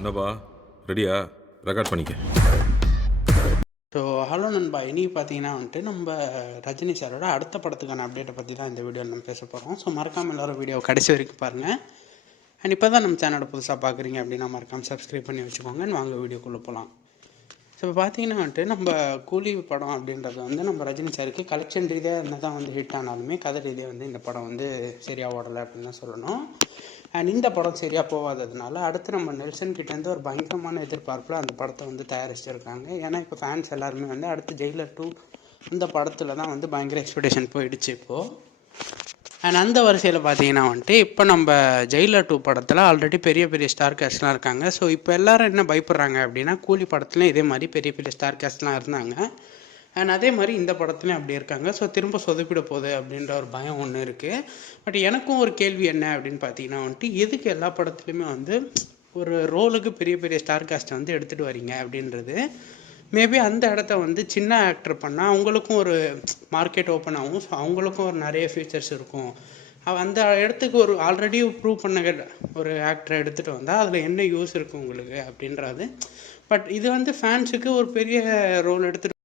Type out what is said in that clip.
என்னப்பா ரெடியா? ரெக்கார்ட் பண்ணிக்க. ஸோ ஹலோ நண்பா, இன்றைக்கி பார்த்தீங்கன்னா வந்துட்டு நம்ம ரஜினி சாரோட அடுத்த படத்துக்கான அப்டேட்டை பற்றி தான் இந்த வீடியோவில் நம்ம பேச போகிறோம். ஸோ மறக்காமல் எல்லோரும் வீடியோ கடைசி வரைக்கும் பாருங்கள். அண்ட் இப்போ தான் நம்ம சேனலை புதுசாக பார்க்குறீங்க அப்படின்னா மறக்காமல் சப்ஸ்கிரைப் பண்ணி வச்சுக்கோங்க. வாங்க வீடியோக்குள்ளே போகலாம். ஸோ இப்போ பார்த்தீங்கன்னா வந்துட்டு நம்ம கூலி படம் அப்படின்றது வந்து நம்ம ரஜினி சாருக்கு கலெக்ஷன் ரீதியாக என்ன தான் வந்து ஹிட் ஆனாலுமே கதை ரீதியாக வந்து இந்த படம் வந்து சரியாக ஓடலை அப்படின்னு தான் சொல்லணும். அண்ட் இந்த படம் சரியாக போகாததுனால அடுத்து நம்ம நெல்சன் கிட்டேருந்து ஒரு பயங்கரமான எதிர்பார்ப்பில் அந்த படத்தை வந்து தயாரிச்சிருக்காங்க. ஏன்னா இப்போ ஃபேன்ஸ் எல்லாருமே வந்து அடுத்து ஜெயிலர் 2 இந்த படத்தில் தான் வந்து பயங்கர எக்ஸ்பெக்டேஷன் போயிடுச்சு இப்போது. அண்ட் அந்த வரிசையில் பார்த்தீங்கன்னா வந்துட்டு இப்போ நம்ம ஜெயிலர் 2 படத்தில் ஆல்ரெடி பெரிய பெரிய ஸ்டார் கேஸ்ட்லாம் இருக்காங்க. ஸோ இப்போ எல்லோரும் என்ன பயப்படுறாங்க அப்படின்னா கூலி படத்துலையும் இதே மாதிரி பெரிய பெரிய ஸ்டார் கேஸ்ட்லாம் இருந்தாங்க. அண்ட் அதே மாதிரி இந்த படத்துலையும் அப்படி இருக்காங்க. ஸோ திரும்ப சொதப்பிட போகுது அப்படின்ற ஒரு பயம் ஒன்று இருக்குது. பட் எனக்கும் ஒரு கேள்வி என்ன அப்படின்னு பார்த்தீங்கன்னா வந்துட்டு எதுக்கு எல்லா படத்துலையுமே வந்து ஒரு ரோலுக்கு பெரிய பெரிய ஸ்டார் காஸ்ட்டை வந்து எடுத்துகிட்டு வரீங்க அப்படின்றது. மேபி அந்த இடத்த வந்து சின்ன ஆக்டர் பண்ணால் அவங்களுக்கும் ஒரு மார்க்கெட் ஓப்பன் ஆகும். ஸோ அவங்களுக்கும் ஒரு நிறைய ஃபியூச்சர்ஸ் இருக்கும். அந்த இடத்துக்கு ஒரு ஆல்ரெடி ப்ரூவ் பண்ண ஒரு ஆக்டரை எடுத்துகிட்டு வந்தால் அதில் என்ன யூஸ் இருக்குது உங்களுக்கு அப்படின்றது. பட் இது வந்து ஃபேன்ஸுக்கு ஒரு பெரிய ரோல் எடுத்துகிட்டு